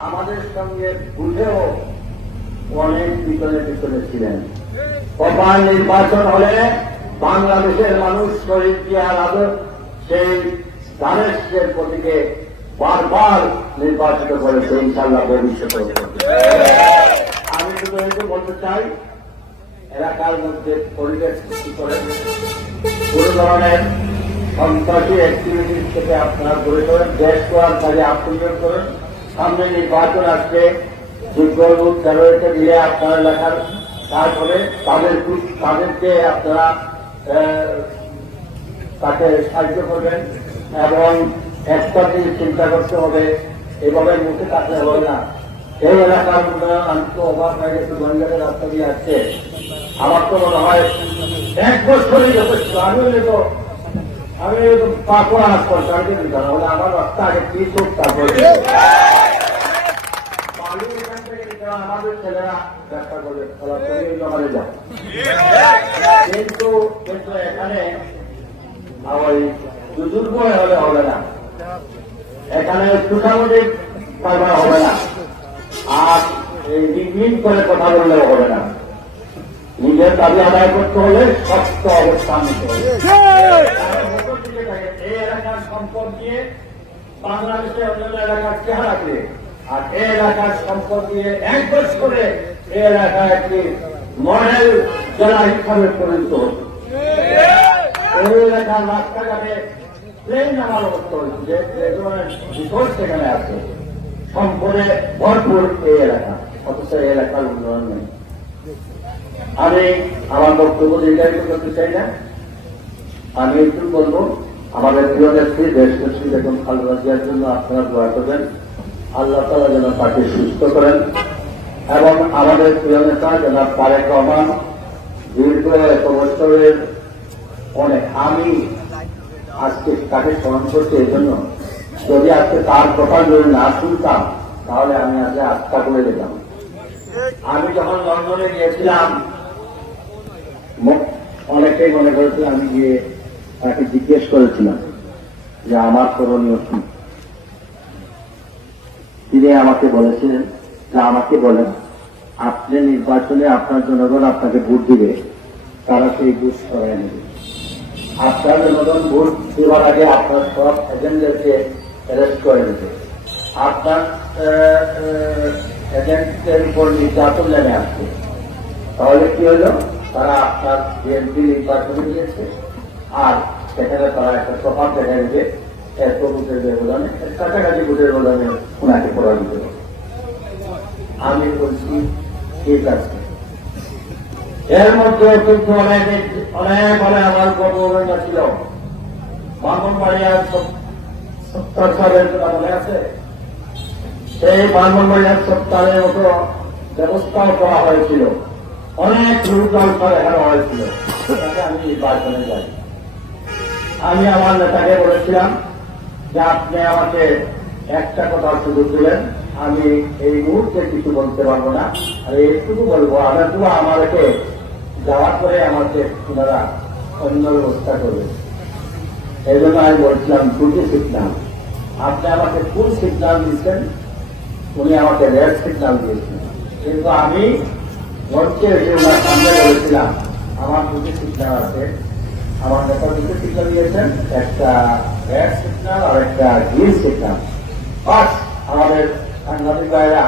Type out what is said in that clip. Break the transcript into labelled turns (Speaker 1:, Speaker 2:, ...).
Speaker 1: আমাদের সঙ্গে বুঝেও অনেক পিছনে পিছনে ছিলেন। কপাল নির্বাচন হলে বাংলাদেশের মানুষ শহীদ জিয়ার আদর সেই দানেশের প্রতীকে বারবার নির্বাচিত করেছে ইনশাল্লাহ ভবিষ্যতে আমি শুধু একটু বলতে চাই, এলাকার মধ্যে পরিবেশ সৃষ্টি করেন কোনো ধরনের সন্ত্রাসী অ্যাক্টিভিটিস থেকে আপনারা দূরে করেন দেশ করার কাজে আত্মনিয়োগ করেন সামনে নির্বাচন আসছে যোগ্য লোক খেলোয়াড়কে দিলে আপনার এলাকার তারপরে তাদের তাদেরকে আপনারা তাকে সাহায্য করবেন এবং একটা জিনিস চিন্তা করতে হবে, এভাবে মুখে থাকলে হবে না। এই এলাকার উন্নয়ন আমি তো অভাব গঞ্জারের রাস্তা দিয়ে আসছে। আমার তো মনে হয় এক বছরই যথেষ্ট। আমি তো, আমি কালকে দিতাম তাহলে আমার রাস্তা আগে কি চোখ তারপরে এখান থেকে আমাদের ছেলেরা ব্যবসা করবে তারা তুমি ওই দোকানে যাও কিন্তু কিন্তু এখানে ওই বুজুর্গ হলে হবে না। এখানে মোটামুটি কারবার হবে না। আর এই বিঘ্নিন করে কথা বললেও হবে না। নিজের দাবি আদায় করতে হলে শক্ত অবস্থান নিতে হবে। এই এলাকার সম্পদ দিয়ে বাংলাদেশের অন্যান্য এলাকার চেহারা দিয়ে। আর এই এলাকার সম্পদ দিয়ে এক করে এই এলাকা একটি মডেল জেলা হিসাবে পরিণত এলাকার রাস্তাঘাটে সেখানে আছে। সম্পদে ভরপুর এই এলাকা। অথচ এই এলাকার উন্নয়ন নেই। আমি আমার বক্তব্য দীর্ঘায়িত করতে চাই না। আমি একটু বলব, আমাদের প্রিয় দেশ নেত্রী বেগম খালেদা জিয়ার জন্য আপনারা দোয়া করবেন। আল্লাহ তালা যেন তাকে সুস্থ করেন এবং আমাদের প্রিয় নেতা জনাব তারেক রহমান, দীর্ঘ এত বছরের অনেক আমি আজকে তাকে স্মরণ করছি এই জন্য যদি আজকে তার কথা যদি না শুনতাম, তাহলে আমি আজকে আস্থা করে দিতাম। আমি যখন লন্ডনে গিয়েছিলাম অনেকেই মনে করেছিল আমি গিয়ে তাকে জিজ্ঞেস করেছিলাম যে আমার করণীয় কি? তিনি আমাকে বলেছিলেন যে আমাকে বলেন। আপনি নির্বাচনে আপনার জনগণ আপনাকে ভোট দিবে, তারা সেই ভোট সরাই নেবে। আপনার জনগণ ভোট দেওয়ার আগে আপনার সব এজেন্টদেরকে অ্যারেস্ট করে দেবে। আপনার এজেন্টের উপর নির্যাতন নেমে আসবে। তাহলে কি হলো? তারা আপনার বিএনপি নির্বাচনে দিয়েছে আর সেখানে তারা একটা প্রভাব দেখা দিবে। এত বুথের ব্যবধানে কাছাকাছি বুথের ব্যবধানে ওনাকে পরাজিত আমি বলছি, ঠিক আছে। এর মধ্যে কিন্তু অনেক অনেক অনেক আমার গর্ববেদনা ছিল। বামন বাড়িয়ার সত্তর মনে আছে? সেই বামন বাড়িয়ার মতো ব্যবস্থাও করা হয়েছিল। অনেক রুটল দেখানো হয়েছিল। আমি যাই। আমি আমার নেতাকে বলেছিলাম যে আপনি আমাকে একটা কথা শুধু দিলেন আমি এই মুহূর্তে কিছু বলতে পারব না। আর এইটুকু বলব আমি তো আমাকে যাওয়ার পরে আমাকে ওনারা অন্য ব্যবস্থা করবে। এই জন্য আমি বলছিলাম, দুটি সিগনাল আপনি আমাকে ফুল সিগনাল দিচ্ছেন উনি আমাকে রেড সিগনাল দিয়েছেন। কিন্তু আমি মঞ্চে ওনার সামনে বলেছিলাম, আমার দুটি সিগনাল আছে। আমার নেতা দুটি সিগনাল দিয়েছেন, একটা রেড সিগনাল আর একটা গ্রিন সিগনাল বাস, আমাদের সাংবাদিক ভাইরা